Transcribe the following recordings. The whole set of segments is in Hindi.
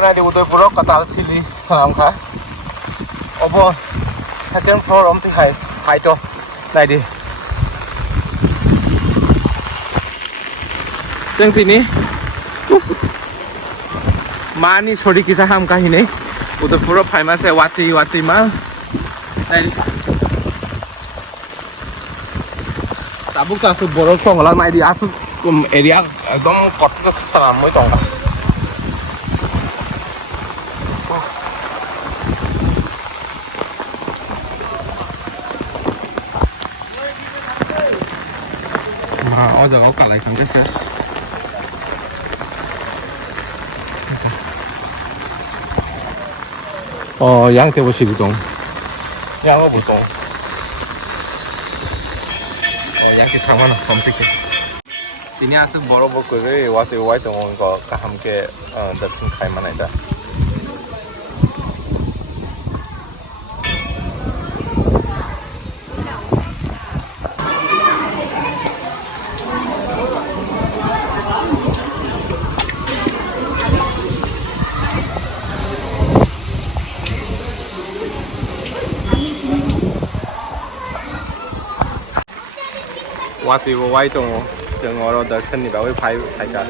Kena di Udaipur katal sili salam kha. Obo second floor om ti hai to nai di. Jeng tini mani sorry kisah ham kah ini Udaipur famous hai wati mal nai di. Tabuk asu borok tong la nai di asu area ekdom kot ke salam moi tong. Ở giờ có cả lại thằng cái xe yang tiêu bớt bụng yang có bụng yang cái thằng nó không thích thì nhà sẽ bỏ bớt cái đấy và tiêu white tông có cả ham cái đất khai mà này đó Wati wai tong jeng oro darshan ni bawe phai ka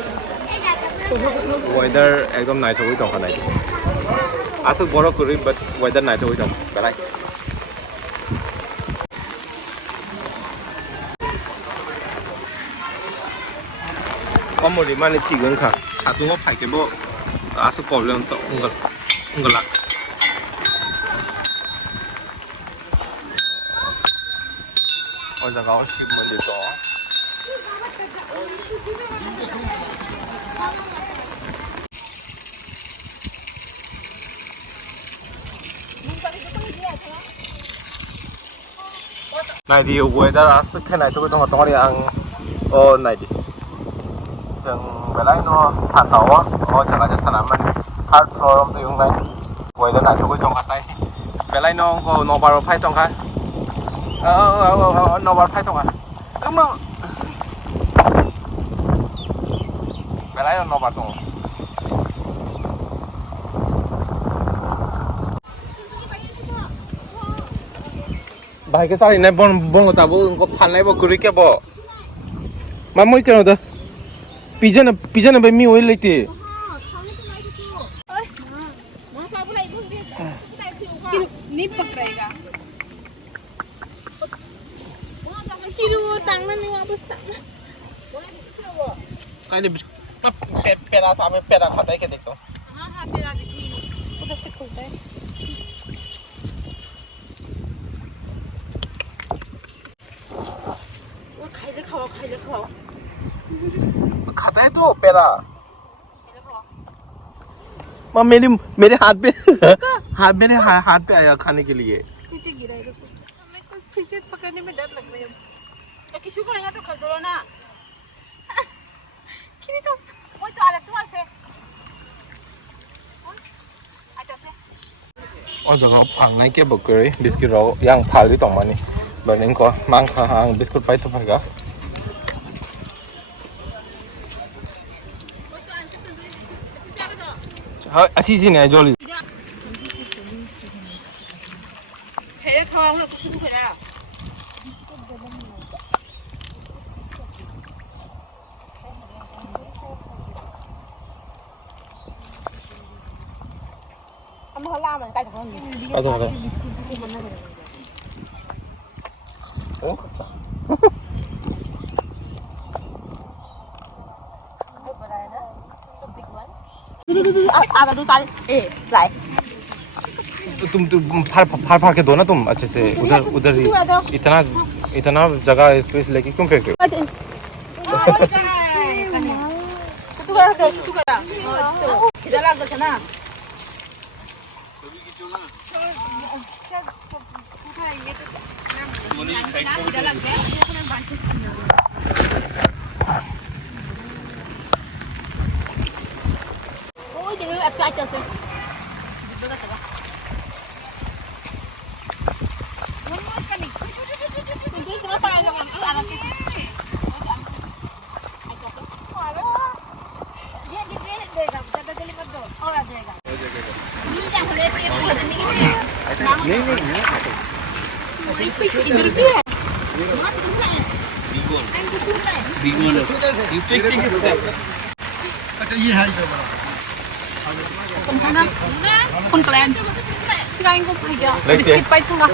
weather ekdom nai thoi tong khanai asuk boro kuri but weather nai thoi tong balai komori mani chigun kha atu phai ke bo asuk problem to ungala ôi giờ có xin mình được có này thì quay ra sức cái này tôi không có đi ăn này đi chừng về lại nó sạt tàu á chẳng là cho sạt lắm anh hard floor thì hôm nay quay ra này tôi trong hạt tay về lại nó có nó bao phai trong cái nó bắt phải không à? Mà về lại nó bắt không? Bài cái sao này bon bon ta bo có phan này bo kuri kia bo mà mới cái nào đó pizza này bên mi oi lấy tiền Ini pera sampai pera kata ke dekho हाँ pera देखी उधर से खुलता है वो खाई ले खाओ खाता है तो पेरा माँ मेरे हाथ पे मेरे हाथ पे आया खाने के लिए नीचे गिरा है मेरे को फिर से पकड़ने में डर लग रहा है किसी को रहेगा तो खा दो ना Kini tuh, mau cari tuh sih. Ada sih. Oh jangan pangai ke bakeri, biskuit raw yang thali tong mani. Berning ko mang hang biskuit pai tuh pakai. Asyik sini aja joli. Hei kau aku susu kena. Ada. Oh, kacau. आगे तो सारे लाए तुम फाड़ के दो ना तुम अच्छे से उधर इतना जगह स्पेस लेके क्यों फेंक रहे हो Dia dia dega, kita jadi betul. Oh, aja इधर भी है You take a step. अच्छा ये है इधर con clan cái anh cũng phải kìa Lấy biscuit tiền. bay không à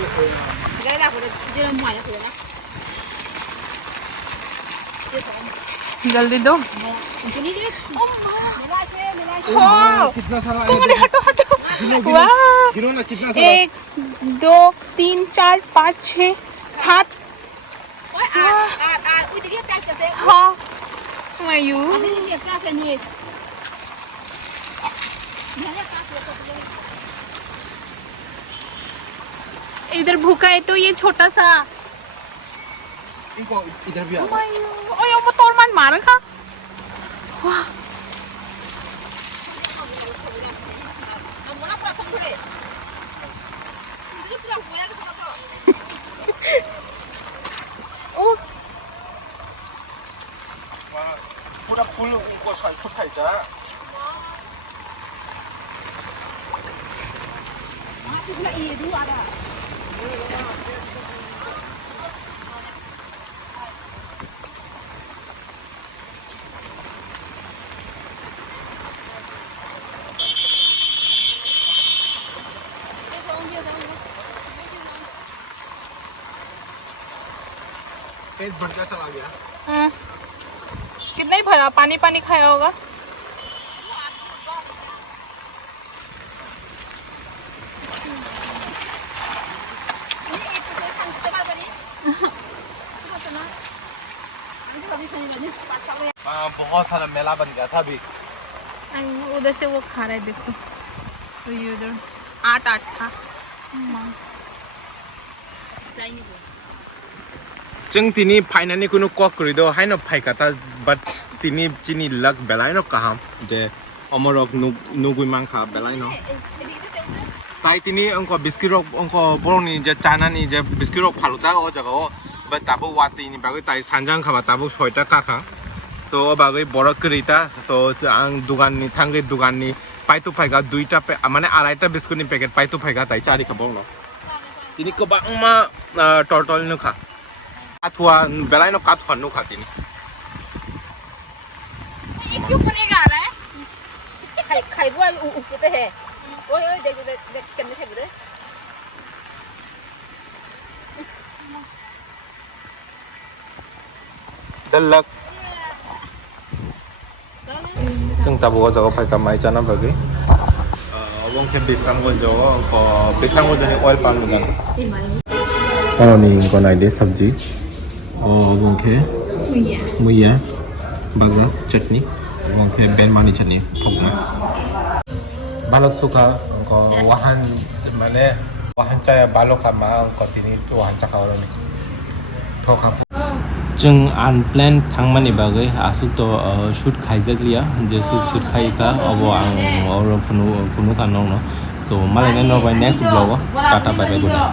जल्दी दो कितना सारा हटो हटो वाह गिरो ना कितना 1 2 3 4 5 6 7 हाँ Mayu इधर भूखा है तो ये छोटा सा इनको इधर भी आ ओए वो तोड़ मान मार खा वाह ओ पूरा फूल उनको संस्कृत खाई जा पेट भर गया चला गया कितना ही भरा पानी पानी खाया होगा बहुत सारा मेला बन गया था अभी उधर से वो खा रहा है देखो तो ये उधर 8 था जों दिनै फाइनानै कुनु कक करिदो हाइनो फाइकाता बाट दिनै जिनि लक बेलाइनो काहाम जे अमरक नुगुइ मांखा बेलाइनो ताइ दिनै अंक बिस्किरक अंक बरनि जे चानानि जे बिस्किरक फालुता ओ जगाव बा ताबो वातिनि बागै ताइ सानजां खाबा ताबो 6टा काका सो बागै बरक करिता सो आं दुगाननि थांगै दुगाननि पाइतु फाइगा 2टा माने आराइटा बिस्कुटनि पेकेट पाइतु फाइगा ताइ 4 खाबावनो दिनै गोबांमा टर्टल नुखा काथुआ बेलाइनो काथुआ नुखा दिनै ये क्यों बनेगा रहा है खाई बुआ ऊपर है ओए ओए देख देख देख करने से बुदे दलक जों ताबो जगाव फाइका माइ जाना बागै अबंखे बेसांगन जो को बेसांगननि ऑयल पाम दं अरनि गनायदे सब्जी अबंखे मुया बागा चटनी अबंखे बेनमानि चटनी फगना बालक सुका को वाहन माने वाहन चाया बालका मा को तिनि तो वाहन चाका अरनि थोखा जों आनप्लेन थांमानि बागै आसुत शुट खाइजागलिया जे शुट खाइका अब आं और फुनु काननो सो मालायना नबाय नेक्स्ट ब्लॉग टाटा बाय बाय गुड